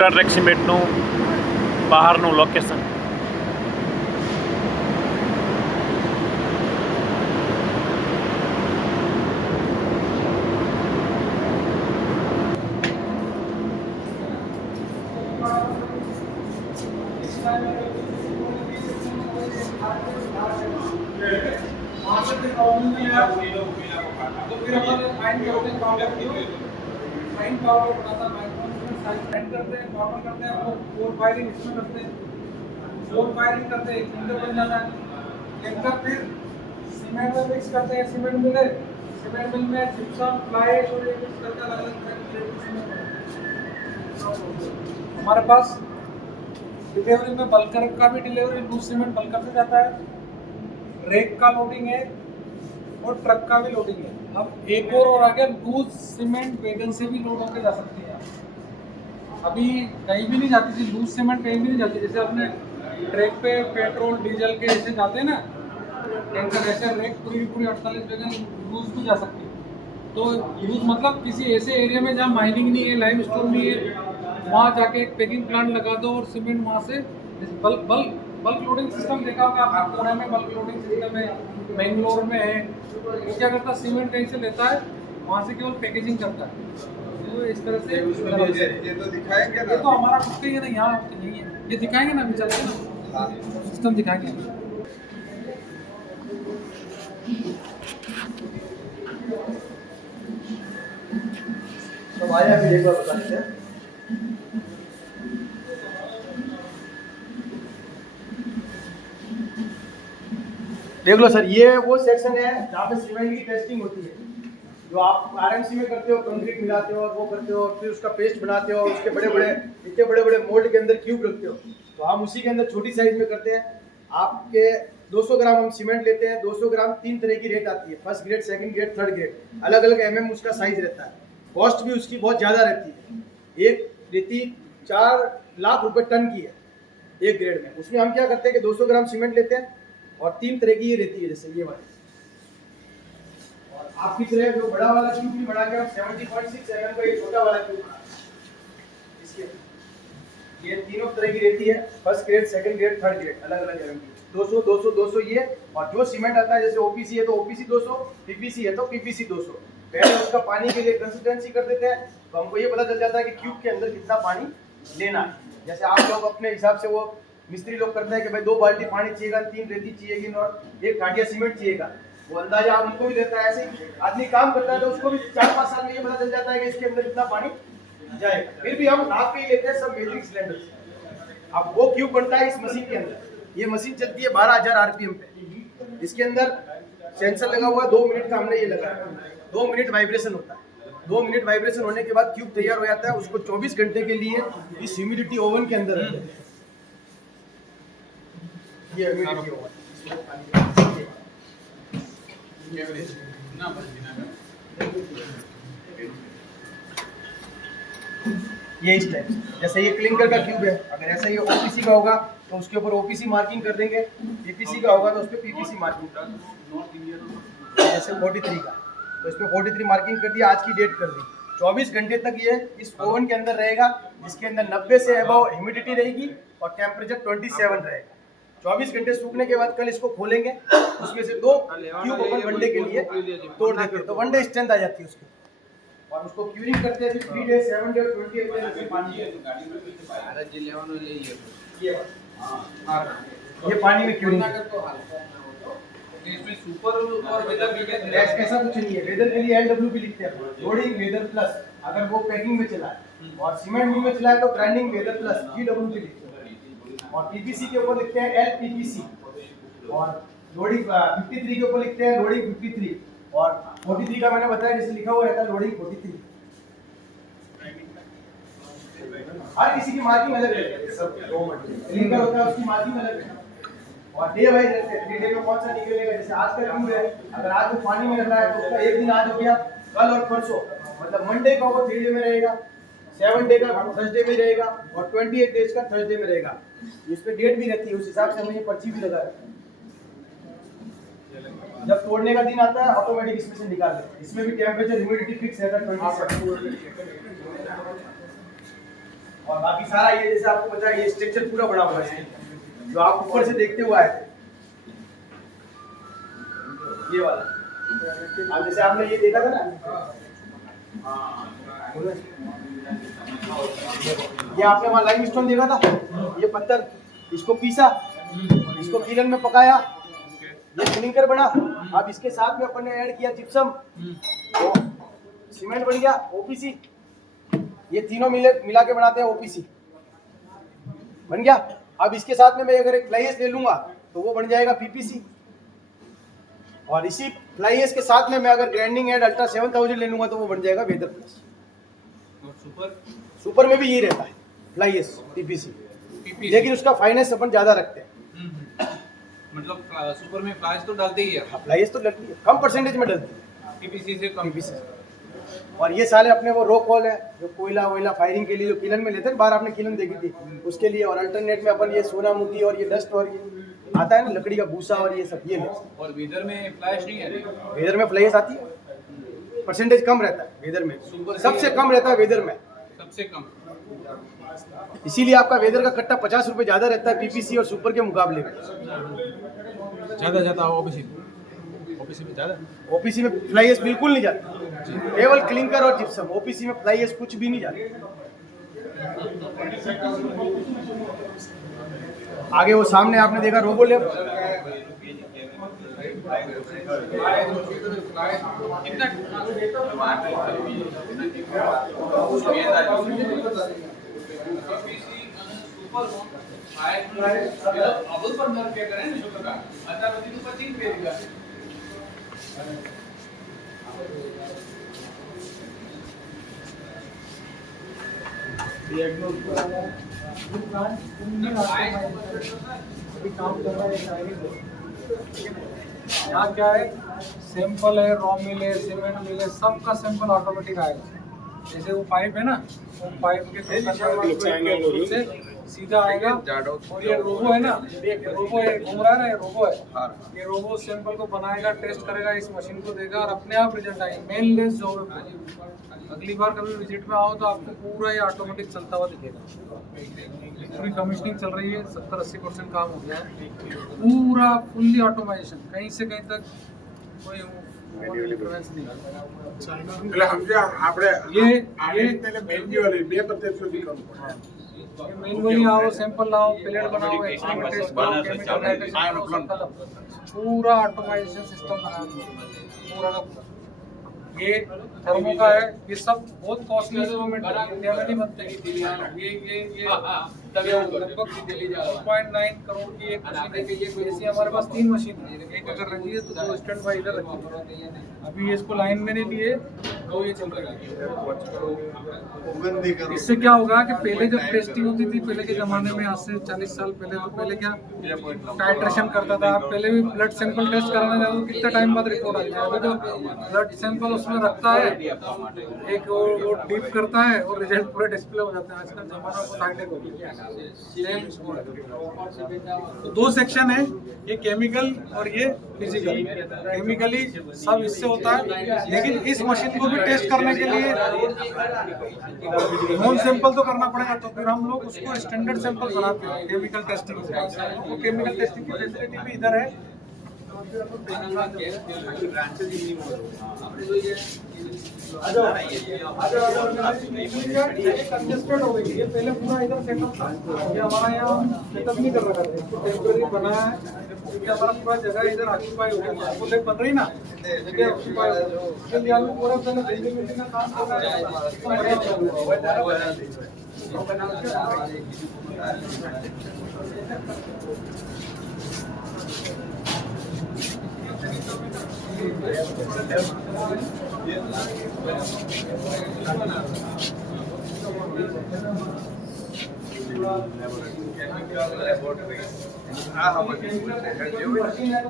અલ્ટ્રાટ્રેક સિમેન્ટનું બહારનું location. Fine power बनाता है साइड करते हैं नॉर्मल करते हैं वो फोर फायरिंग इसमें करते हैं फोर फायरिंग करते हैं क्लिंकर बन जाता है क्लिंकर फिर सीमेंट में मिक्स करते हैं सीमेंट मिल में जिप्सम फ्लाई और ये मिक्स करके अलग अलग हमारे पास डिलीवरी में बल्कर का भी डिलीवरी लूज सीमेंट बल्कर से जाता है रेक का लोडिंग है और ट्रक का भी लोडिंग है. अब एक और आगे लूज सीमेंट वैगन से भी लोड होकर जा सकती है. अभी कहीं भी नहीं जाती थी लूज सीमेंट कहीं भी नहीं जाती. जैसे अपने ट्रैक पे पेट्रोल डीजल के ऐसे जाते हैं ना टैंकर ऐसे रेक पूरी 48 वैगन लूज भी जा सकती है. तो लूज मतलब किसी ऐसे एरिया में जहाँ माइनिंग नहीं है लाइमस्टोन नहीं है वहाँ जाके एक पैकिंग प्लांट लगा दो और सीमेंट वहाँ से बल्क लोडिंग सिस्टम देखा होगा आपने पुणे में बल्क लोडिंग सिस्टम है बेंगलोर में है. वो क्या करता है सीमेंट कहीं से लेता है वहाँ से केवल पैकेजिंग करता है. तो इस तरह से ये तो दिखाएंगे ना. ये तो हमारा खुद का ही है ना यहाँ नहीं है. ये दिखाएंगे ना अभी चलते हैं सिस्टम दिखाएंगे. तो आया अभी एक बार बता देते हैं. देख लो सर ये वो सेक्शन है जहाँ पे सीमेंट की टेस्टिंग होती है. जो आप आरएमसी में करते हो कंक्रीट मिलाते हो और वो करते हो फिर उसका पेस्ट बनाते हो और उसके इतने बड़े बड़े मोल्ड के अंदर क्यूब रखते हो. तो हम उसी के अंदर छोटी साइज में करते हैं. आपके 200 ग्राम हम सीमेंट लेते हैं. 200 ग्राम 3 तरह की रेट आती है first grade second grade third grade अलग अलग उसका साइज रहता है. कॉस्ट भी उसकी बहुत ज़्यादा रहती है. एक रेती 4 लाख रुपए टन की है एक ग्रेड में. उसमें हम क्या करते हैं कि 200 ग्राम सीमेंट लेते हैं और 3 तरह की ये रहती है जैसे ये वाली. और आपकी तरह जो बड़ा वाला क्यूब भी बना के हम 70.6 mm का ये छोटा वाला क्यूब बना इसके ये तीनों तरह की रहती है first grade second grade third grade अलग अलग mm की. 200 200 200 ये. और जो सीमेंट आता है जैसे ओपीसी है तो ओपीसी 200 पीपीसी है तो पीपीसी 200. पहले उसका पानी के लिए कंसिस्टेंसी कर देते हैं तो हमको ये पता चल जाता है कि क्यूब के अंदर कितना पानी लेना है. जैसे आप लोग अपने हिसाब से वो मिस्त्री लोग करते हैं कि भाई 2 बाल्टी पानी चाहिएगा 3 रेती चाहिएगी और 1 गांठिया सीमेंट चाहिएगा. वो अंदाजा आप उनको भी देता है. ऐसे आदमी काम करता है तो उसको भी 4-5 साल में ये पता चल जाता है कि इसके अंदर इतना पानी जाएगा. फिर भी हम नाप के ही लेते हैं सब मेजरिंग सिलेंडर से. अब वो क्यूब बनता है इस मशीन के अंदर. ये मशीन चलती है 12,000 आरपीएम पे. इसके अंदर सेंसर लगा हुआ है 2 मिनट का हमने ये लगाया. 2 मिनट वाइब्रेशन होता है. 2 मिनट वाइब्रेशन होने के बाद क्यूब तैयार हो जाता है. उसको 24 घंटे के लिए इस ह्यूमिडिटी ओवन के अंदर रखते हैं. ये ह्यूमिडिटी ओवन ये इस टाइप जैसे ये क्लिंकर का क्यूब है. अगर ऐसा ये ओपीसी का होगा तो उसके ऊपर ओपीसी मार्किंग कर देंगे. पीपीसी का होगा तो उस पर पीपीसी मार्किंग. जैसे 43 का तो इस पर 43 मार्किंग कर दिया. आज की डेट कर दी. 24 घंटे तक ये इस ओवन के अंदर रहेगा जिसके अंदर 90 से अबव ह्यूमिडिटी रहेगी और टेम्परेचर 27 रहेगा. 24 घंटे सूखने के बाद कल इसको खोलेंगे. उसमें से 2 क्यूब अपन वनडे के लिए तोड़ देते हैं तो वनडे स्ट्रेंथ आ जाती है उसकी. और उसको क्यूरिंग करते हैं 3 डे 7 डे 28 डे से पानी ये पानी में क्यूरिंग इसमें सुपर और वेदर भी ऐसा कुछ नहीं है. वेदर के लिए LWP लिखते हैं लोडिंग वेदर प्लस अगर वो पैकिंग में चला है और सीमेंट मिल में चला है तो ग्राइंडिंग वेदर प्लस GWP लिखते हैं. और पीपीसी के ऊपर लिखते हैं LPPC और लोडिंग 53 के ऊपर लिखते हैं लोडिंग 53 और 43 का मैंने बताया जैसे लिखा हुआ रहता है लोडिंग 43. हर किसी की मार्किंग अलग रहती है. सब क्लिंकर होता है उसकी मार्किंग अलग है और डे वाइज रहते हैं. 3 डे में कौन सा निकलेगा. जैसे आज का क्यूब है अगर आज वो पानी में रखा है तो उसका एक दिन आज हो गया कल और परसों मतलब मंडे का वो 3 डे में रहेगा 7 डे का थर्सडे में रहेगा और 28 डेज का थर्सडे में रहेगा. इस पे डेट भी रहती है उस हिसाब से हमने ये पर्ची भी लगा है. जब तोड़ने का दिन आता है ऑटोमेटिक इसमें से निकाल लेते हैं. इसमें भी टेम्परेचर ह्यूमिडिटी फिक्स है 27. और बाकी सारा ये जैसे आपको पता है ये स्ट्रक्चर पूरा बना हुआ है जो आप ऊपर से देखते हुए आए थे, ये वाला। अब जैसे आपने ये देखा था ना, ये आपने वहाँ लाइमस्टोन देखा था, ये पत्थर, इसको पीसा, इसको किलन में पकाया, ये क्लिंकर बना। अब इसके साथ में अपन ने ऐड किया जिप्सम, तो सीमेंट बन गया ओपीसी। ये तीनों मिला के बनाते हैं ओपीसी, बन गया। अब इसके साथ में मैं अगर एक फ्लाई एश ले लूंगा तो वो बन जाएगा पीपीसी, और इसी फ्लाई एश के साथ में मैं अगर ग्राइंडिंग एड अल्ट्रा 7000 ले लूंगा तो वो बन जाएगा वेदर प्लस। सुपर में भी यही रहता है फ्लाई एश पीपीसी, लेकिन उसका फाइनेंस अपन ज्यादा रखते हैं। मतलब सुपर में फ्लाइज तो डालते ही है, फ्लाई एश तो डलती है, कम परसेंटेज में डलती है पीपीसी से कम। पीपीसी। और ये साले अपने वो रॉक वॉल है जो कोयला वोयला फायरिंग के लिए जो किलन में लेते हैं, बाहर आपने किलन देखी थी उसके लिए, और अल्टरनेट में अपन ये सोना मोती और ये डस्ट और ये आता है ना लकड़ी का भूसा और ये सब ये ले। और वेदर में फ्लैश नहीं है, वेदर में फ्लाई एश आती है, परसेंटेज कम रहता है वेदर में, सबसे कम रहता है वेदर में, सबसे कम। इसीलिए आपका वेदर का कट्टा 50 रुपए ज्यादा रहता है पीपीसी और सुपर के मुकाबले में। ज़्यादा जाता है ओपीसी में ज़्यादा। ओपीसी में फ्लाई एश बिल्कुल नहीं जाता, केवल क्लिंकर और जिप्सम। ओपीसी में फ्लाई एश कुछ भी नहीं जाता। आगे वो सामने आपने देखा रोबो लैब, यहाँ क्या है, सैंपल है, रॉ मिल है, सीमेंट मिल है, सबका सैंपल ऑटोमेटिक आएगा। जैसे वो पाइप है ना, वो पाइप के से सीधा आएगा। और ये रोबो है ना, ये रोबो है, घूम रहा है ना, ये रोबो है। ये रोबो सैंपल को बनाएगा, टेस्ट करेगा, इस मशीन को देगा और अपने आप रिजल्ट आएगा। मेन लेस जॉब है। अगली बार कभी विजिट में आओ तो आपको पूरा ये ऑटोमेटिक चलता हुआ दिखेगा। पूरी कमीशनिंग चल रही है, 70-80% काम हो गया है, पूरा फुल्ली ऑटोमाइजेशन, कहीं से कहीं तक कोई डिफरेंस नहीं है। એટલે સમજ્યા આપણે ये મેન્યુઅલી બે પદ્ધતિઓથી કરવું પડે मैनुअली आओ, सैंपल लाओ, प्लेट बनाओ, एक्सरे में टेस्ट करो, केमिकल नाइट्रेशन करो, सब खत्म। पूरा ऑटोमाइजेशन सिस्टम बना दिया पूरा का पूरा। ये थर्मो का है, ये सब बहुत कॉस्टली इंस्ट्रूमेंट है, इंडिया में नहीं बनते। ये लगभग 2.9 करोड़ की एक मशीन है। ऐसी हमारे पास 3 मशीन है, एक अगर रखी है तो 2 स्टैंड बाई इधर रखी है। अभी ये इसको लाइन में नहीं लिए तो ये चल रहा है। इससे क्या होगा कि पहले जब टेस्टिंग होती थी, पहले के जमाने में, आज से 40 साल पहले, तो पहले क्या टाइट्रेशन करता था। पहले भी ब्लड सैंपल टेस्ट कराने जाओ तो कितने टाइम बाद रिपोर्ट आती है। अभी तो ब्लड सैंपल उसमें रखता है, एक वो डीप करता है और रिजल्ट पूरे डिस्प्ले हो जाते हैं। आजकल जमाना बहुत हाईटेक हो गया। तो 2 सेक्शन है, ये केमिकल और ये फिजिकल। केमिकली सब इससे होता है, लेकिन इस मशीन को भी टेस्ट करने के लिए नॉन सैंपल तो करना पड़ेगा, तो फिर हम लोग उसको स्टैंडर्ड सैंपल बनाते हैं केमिकल टेस्टिंग से। तो केमिकल टेस्टिंग की फैसिलिटी भी इधर है। कंजेस्टेड हो गई, ये पहले पूरा इधर सेटअप था, ये हमारा यहाँ सेटअप नहीं कर रखा था, इसको टेम्परेरी बनाया है क्योंकि हमारा पूरा जगह इधर ऑक्यूपाई हो गया था। वो लेब बन रही ना, जगह ऑक्यूपाई हो गई, इसके लिए हम पूरा पहले बिल्डिंग का काम कर रहे हैं।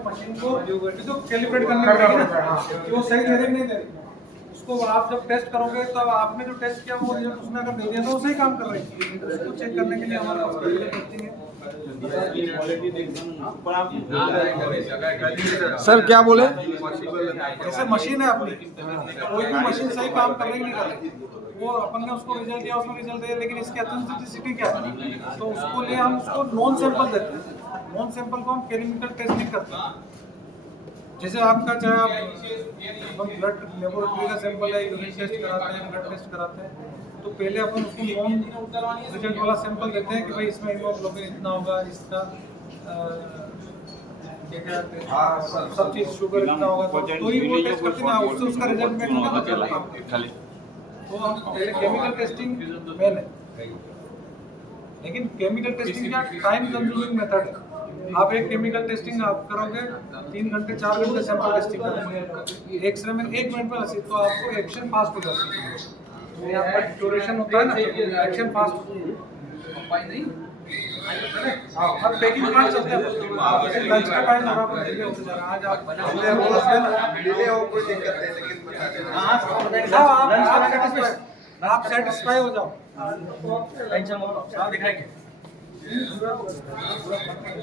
मशीन को जो कैलिब्रेट करने का वो सही दे रही नहीं दे रही, उसको आप जब टेस्ट करोगे तब आपने जो टेस्ट किया वो रिजल्ट उसने अगर दे दिया तो वो सही काम कर रही है। उसको चेक करने के लिए हमारे पास टेस्टिंग है। સર ક્યાં બોલે जैसे मशीन है अपनी, कोई भी मशीन सही काम कर रही नहीं कर रही, वो अपन ने उसको रिजल्ट दिया, उसमें रिजल्ट दिया, लेकिन इसकी एथेंटिसिटी क्या है, तो उसको लिए हम उसको नॉन सैंपल देते हैं। नॉन सैंपल को हम केमिकल टेस्टिंग करते हैं। जैसे आपका चाहे आप ब्लड लेबोरेटरी का सैंपल है, यूरिन टेस्ट कराते हैं, ब्लड टेस्ट कराते हैं, तो पहले अपन उसको नॉन रिजल्ट वाला सैंपल देते हैं कि भाई इसमें हीमोग्लोबिन इतना होगा, इसका सब चीज शुगर इतना होगा, तो ही वो टेस्ट करते हैं, उससे उसका रिजल्ट मेन होगा। तो हम पहले केमिकल टेस्टिंग मेन है, लेकिन केमिकल टेस्टिंग क्या टाइम कंज्यूमिंग मेथड है। आप एक केमिकल टेस्टिंग आप करोगे 3 घंटे 4 घंटे सैंपल टेस्टिंग करोगे, एक्सरे में 1 मिनट में रसीद, तो आपको एक्शन फास्ट हो जाती है। तो ये आपका ड्यूरेशन होता है ना, एक्शन फास्ट अब पैकिंग प्लांट चलते हैं। लंच का टाइम हो रहा है, डिले हो जा रहा है। आज आप डिले हो कोई दिक्कत नहीं, लेकिन बता देना। आप सेटिस्फाई हो जाओ, टेंशन मत लो, साहब दिखाएंगे।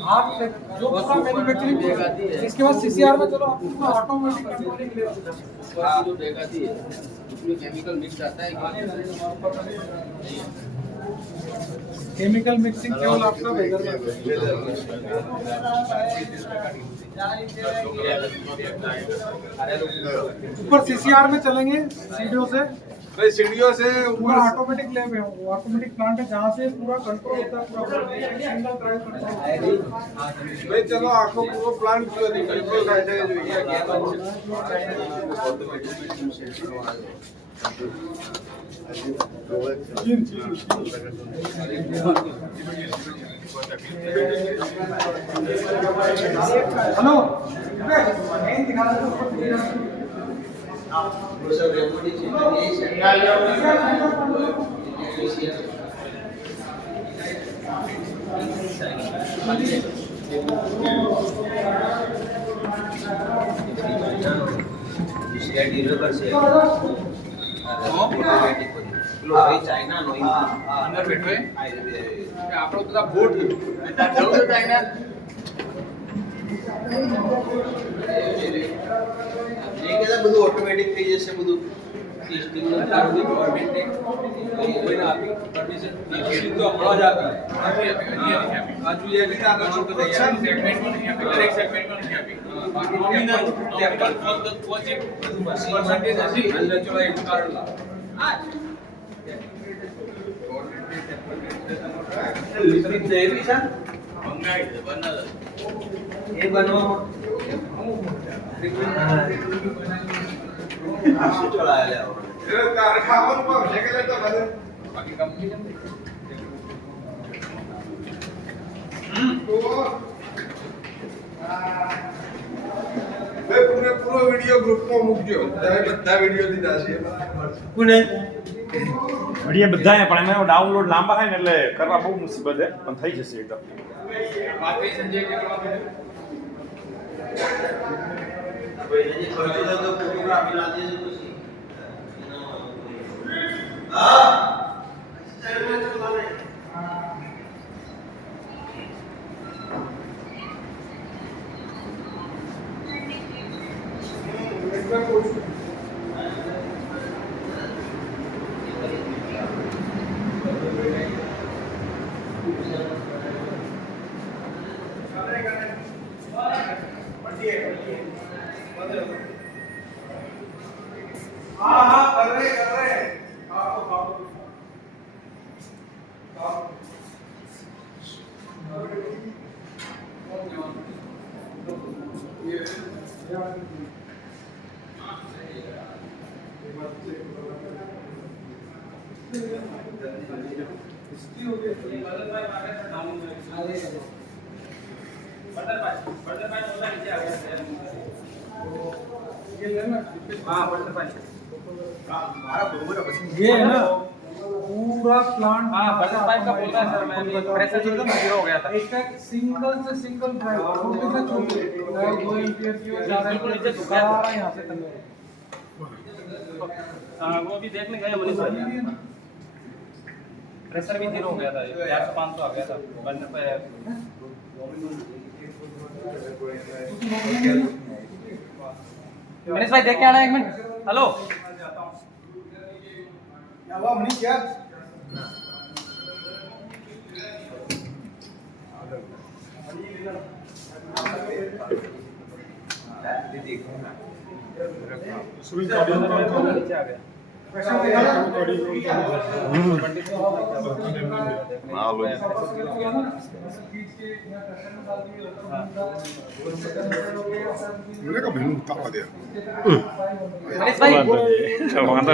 आप जो पूरा मैन्युफैक्चरिंग इसके बाद सीसीआर में चलो, आप पूरा ऑटोमेटिक कंट्रोलिंग ले केमिकल मिक्स आता है। केमिकल मिक्सिंग केवल आपका वेदर में। ऊपर सीसीआर में चलेंगे सीढ़ियों से, सीढ़ियों से पूरा ऑटोमेटिक लैब है, वो ऑटोमेटिक प्लांट है जहाँ से पूरा कंट्रोल होता है, पूरा सिंगल ड्राइव कंट्रोल। भाई चलो आंखों पूरा प्लांट क्यों नहीं कंट्रोल रहता है जो ये हेलो मेन दिखा दो। ચાઇના નો અંદર બેઠો આપણો બધા બોટ ચાઇના ये कहता બધું ઓટોમેટિક થઈ જશે, બધું સિસ્ટમ નું ગવર્નમેન્ટ ને કોઈને આપી પરમિશન નહીં તો હમણાં જ આપી આ જોઈએ કે આગળ શું કરે યાર સેગમેન્ટમાં નહીં આપી, દરેક સેગમેન્ટમાં નહીં આપી, બાકી nominal temple for the project percentage હશે અંદર ચલો એક કારણ લા લિસ્ટિંગ દેવી છે મંગાઈ દે બના એ બનવા શું ચલાયા લે તારે ખાવાનું પણ શેકેલે તો ભલે બાકી કંપની वे पूरा वीडियो ग्रुप में મૂકજો, તમે બધા વિડિયો દીધા છે કોને વિડીયો બધા પણ એમાં ડાઉનલોડ લાંબા થાય ને એટલે કરવા બહુ મુસીબત છે, પણ થઈ જશે એકદમ। બાકી સંજય કે કરવા ભાઈ જે ખર્ચો થાય તો ફોટોગ્રાફી ના દે પછી હા कर रहे ये है ना पूरा प्लांट। हाँ बटन पाइप का बोल रहा है सर, मैं प्रेशर जो था ना जीरो हो गया था। एक एक सिंगल से सिंगल ड्राइव छोटे से छोटे 2 एम्पीयर की और 4 बिल्कुल नीचे एम्पीयर झुका है। सारा यहाँ से तक हाँ वो भी देखने गए मनीष भाई, प्रेशर भी जीरो हो गया था, 400-500 आ गया था बटन पे। मनीष भाई देख के आना एक मिनट। हेलो क्या हुआ मनीष यार? मैंने कहा बहन तावा दिया વાંધો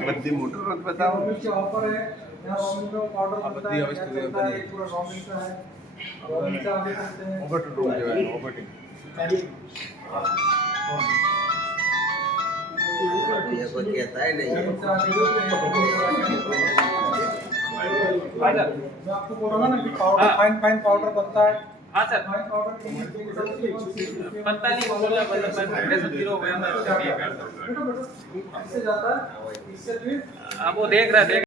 बद्दी मोटर मत बताओ ऑफर है यहाँ रॉमिल का पाउडर बनता है, क्या चलता है, एक पूरा रॉमिल का है, रॉमिल का आगे करते हैं। ये कोई कहता है नहीं। मैं आपको बोल रहा ना कि पाउडर फाइन फाइन पाउडर बनता है। हाँ सर फाइन पाउडर पता नहीं बोला मतलब मैं सब जीरो हो गया था इससे जाता है, इससे फिर अब वो देख रहा है